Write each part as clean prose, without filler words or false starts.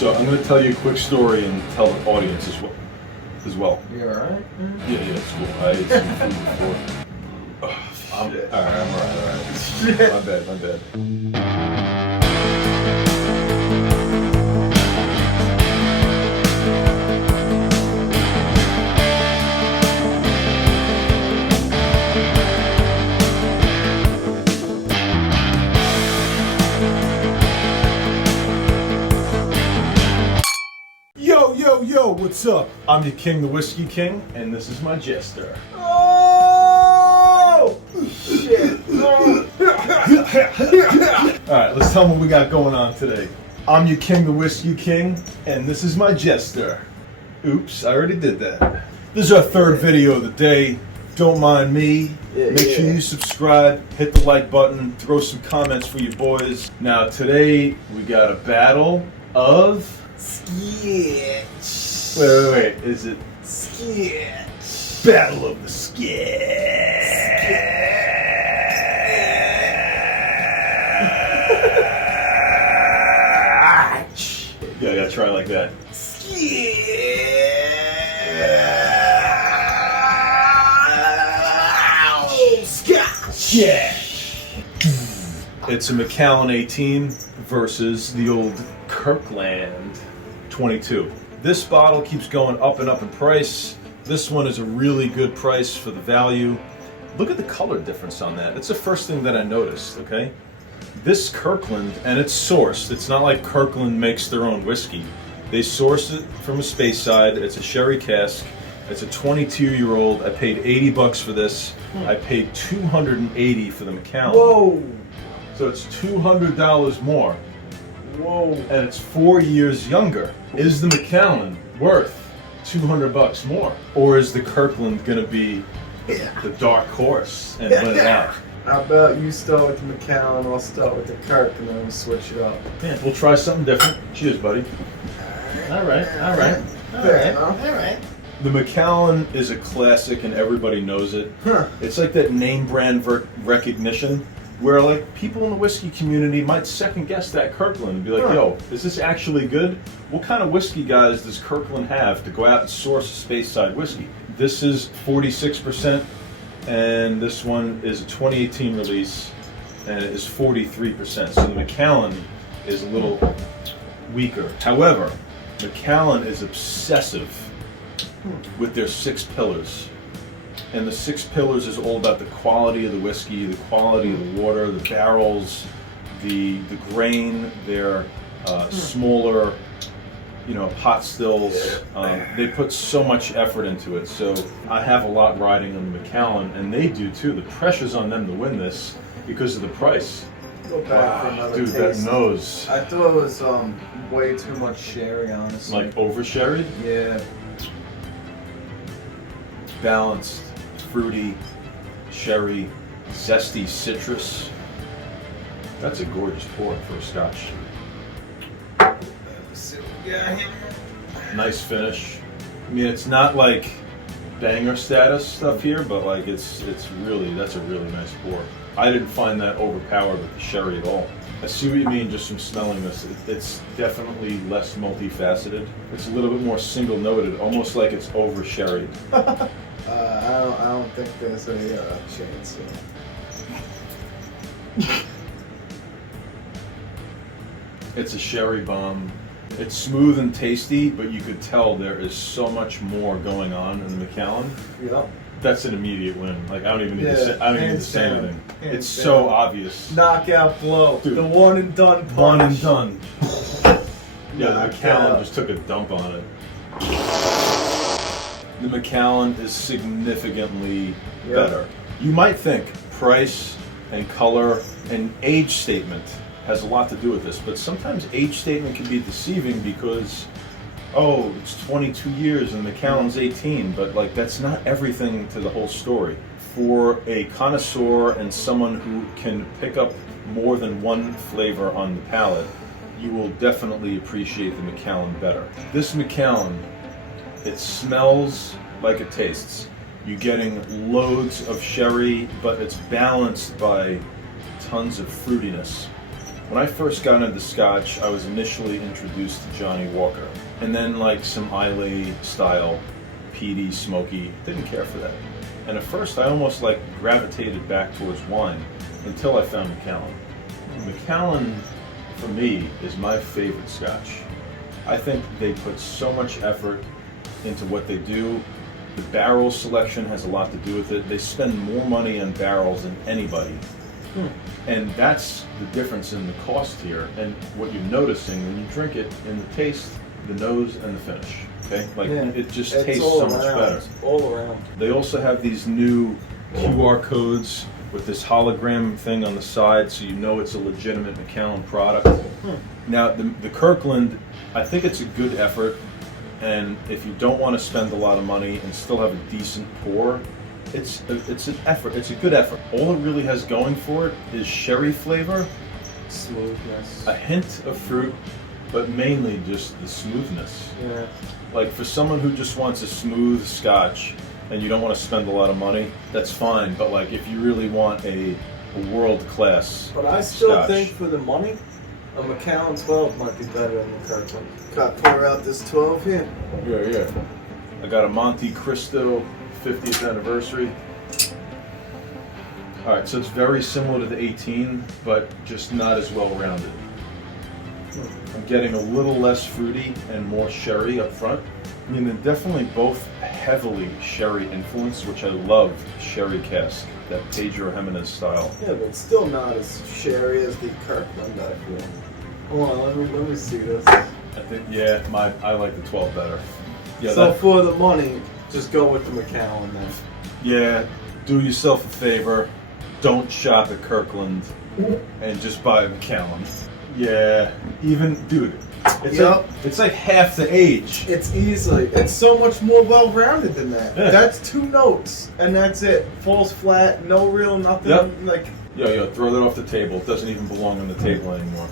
So I'm going to tell you a quick story and tell the audience as well. You alright? Yeah, it's cool. I ate some food before. Alright, I'm alright. My bad. Yo, what's up? I'm your king, the Whiskey King, and this is my jester. Oh! Shit. Alright, let's tell them what we got going on today. I'm your king, the Whiskey King, and this is my jester. Oops, I already did that. This is our third video of the day. Don't mind me. Make sure you subscribe, hit the like button, throw some comments for your boys. Now today, we got a battle of... Sketch. Wait. Is it Sketch. Battle of the Sketch? Yeah, I gotta try like that. Scotch. Yeah. It's a Macallan 18 versus the old Kirkland 22. This bottle keeps going up and up in price. This one is a really good price for the value. Look at the color difference on that. That's the first thing that I noticed, okay? This Kirkland, and it's sourced. It's not like Kirkland makes their own whiskey. They source it from a space side. It's a sherry cask. It's a 22-year-old. I paid $80 for this. I paid $280 for the Macallan. Whoa. So it's $200 more. Whoa. And it's 4 years younger. Is the Macallan worth $200 more? Or is the Kirkland gonna be the dark horse and win it out? How about you start with the Macallan, I'll start with the Kirk, and then we'll switch it up. Yeah, we'll try something different. Cheers, buddy. All right. The Macallan is a classic and everybody knows it. It's like that name brand recognition where like people in the whiskey community might second guess that Kirkland and be like, yo, is this actually good? What kind of whiskey guys does Kirkland have to go out and source a space side whiskey? This is 46% and this one is a 2018 release and it is 43%. So the Macallan is a little weaker. However, Macallan is obsessive with their 6 pillars. And the 6 pillars is all about the quality of the whiskey, the quality of the water, the barrels, the grain, their smaller, pot stills. They put so much effort into it. So I have a lot riding on the Macallan, and they do too. The pressure's on them to win this because of the price. Go back for another Dude, taste. that nose. I thought it was way too much sherry, honestly. Like over sherry? Yeah. Balanced, fruity, sherry, zesty citrus. That's a gorgeous pour for a scotch. Let's see what we got here. Nice finish. I mean, it's not like banger status stuff here, but like that's a really nice pour. I didn't find that overpowered with the sherry at all. I see what you mean just from smelling this. It's definitely less multifaceted. It's a little bit more single noted, almost like it's over sherried. I don't think there's a chance. It's a sherry bomb. It's smooth and tasty, but you could tell there is so much more going on in the Macallan. Yep. That's an immediate win. Like I don't even need to say, anything. It's down. so obvious. Knockout blow. Dude. The one and done punch. One and done. Yeah, the Knockout. Macallan just took a dump on it. The Macallan is significantly better. You might think price and color and age statement has a lot to do with this, but sometimes age statement can be deceiving because, oh, it's 22 years and Macallan's 18, but like that's not everything to the whole story. For a connoisseur and someone who can pick up more than one flavor on the palate, you will definitely appreciate the Macallan better. This Macallan, it smells like it tastes. You're getting loads of sherry, but it's balanced by tons of fruitiness. When I first got into Scotch, I was initially introduced to Johnny Walker, and then like some Islay style, peaty, smoky. Didn't care for that. And at first, I almost like gravitated back towards wine until I found Macallan. Macallan, for me, is my favorite Scotch. I think they put so much effort into what they do. The barrel selection has a lot to do with it. They spend more money on barrels than anybody. And that's the difference in the cost here and what you're noticing when you drink it in the taste, the nose, and the finish. Okay? Like, it just tastes so much better. All around. They also have these new QR codes with this hologram thing on the side, so you know it's a legitimate Macallan product. Now, the Kirkland, I think it's a good effort, and if you don't want to spend a lot of money and still have a decent pour, it's an effort. It's a good effort. All it really has going for it is sherry flavor, Smoothness. a hint of fruit, but mainly just the smoothness. Yeah. Like for someone who just wants a smooth Scotch and you don't want to spend a lot of money, that's fine. But like if you really want a world-class But I still Scotch. think for the money, a Macallan 12 might be better than the Kirkland. Got to pour out this 12 here. Yeah. I got a Monte Cristo 50th anniversary. All right, so it's very similar to the 18, but just not as well-rounded. I'm getting a little less fruity and more sherry up front. I mean, they're definitely both heavily sherry influenced, which I love sherry cask, that Pedro Jimenez style. Yeah, but it's still not as sherry as the Kirkland, I feel. Hold on, let me see this. I think, yeah, I like the 12 better. Yeah, So for the money, just go with the Macallan then. yeah, do yourself a favor, don't shop at Kirkland and just buy a Macallan. Yeah, even, dude, it's like half the age. It's so much more well-rounded than that. Yeah. That's 2 notes, and that's it. Falls flat, no real nothing. Yep. Like, Yo, throw that off the table. It doesn't even belong on the table anymore.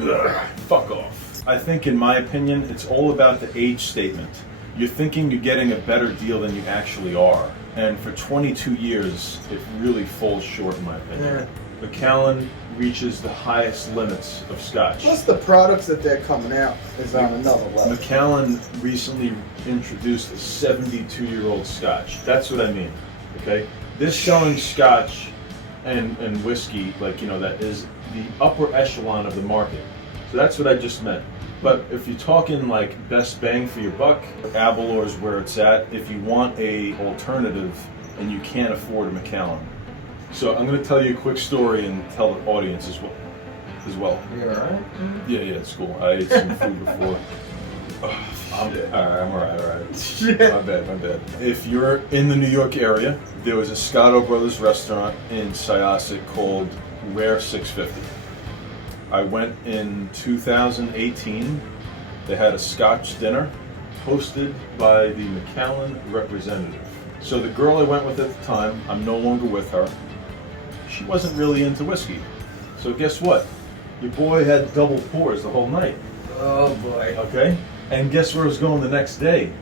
Ugh, fuck off. I think, in my opinion, it's all about the age statement. You're thinking you're getting a better deal than you actually are. And for 22 years, it really falls short, in my opinion. Yeah. Macallan reaches the highest limits of Scotch. plus the products that they're coming out is on another level. Macallan recently introduced a 72-year-old Scotch. That's what I mean, okay? They're selling Scotch and whiskey, like, you know, that is the upper echelon of the market. So that's what I just meant. But if you're talking like best bang for your buck, Aberlour is where it's at. If you want a alternative and you can't afford a Macallan. So I'm going to tell you a quick story and tell the audience as well. You alright? Yeah, it's cool. I ate some food before. I'm alright. Shit. My bad. If you're in the New York area, there was a Scotto Brothers restaurant in Syosset called Rare 650. I went in 2018. They had a Scotch dinner hosted by the Macallan representative. So the girl I went with at the time, I'm no longer with her, she wasn't really into whiskey. So guess what? Your boy had double pours the whole night. Oh boy. Okay? And guess where I was going the next day?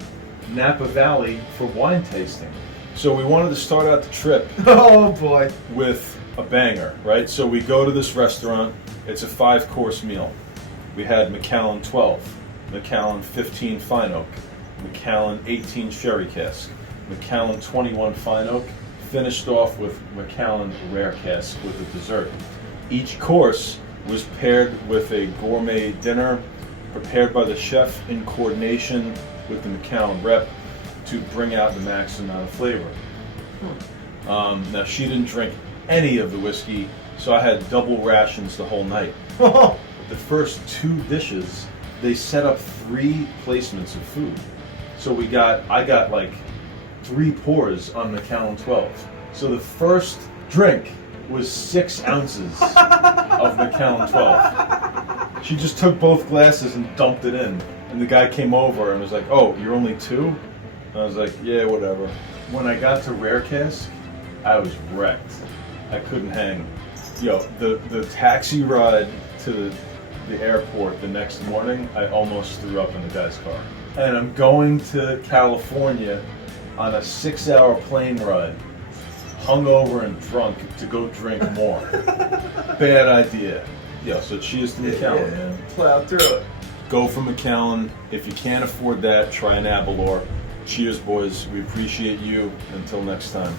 Napa Valley for wine tasting. So we wanted to start out the trip Oh boy. with a banger, right? So we go to this restaurant. It's a 5-course meal. We had Macallan 12, Macallan 15 Fine Oak, Macallan 18 Sherry Cask, Macallan 21 Fine Oak, finished off with Macallan Rare Cask with a dessert. Each course was paired with a gourmet dinner prepared by the chef in coordination with the Macallan rep to bring out the maximum amount of flavor. Now, she didn't drink any of the whiskey, so I had double rations the whole night. The first 2 dishes, they set up 3 placements of food. So I got like 3 pours on Macallan 12. So the first drink was 6 ounces of Macallan 12. She just took both glasses and dumped it in. And the guy came over and was like, "Oh, you're only 2?" And I was like, "Yeah, whatever." When I got to Rare Cask, I was wrecked. I couldn't hang. Yo, the taxi ride to the airport the next morning, I almost threw up in the guy's car. And I'm going to California on a 6-hour plane ride. hungover and drunk to go drink more. Bad idea. Yeah, so cheers to Macallan, man. Plow through it. Go for Macallan. If you can't afford that, try an Abalor. Cheers, boys. We appreciate you. Until next time.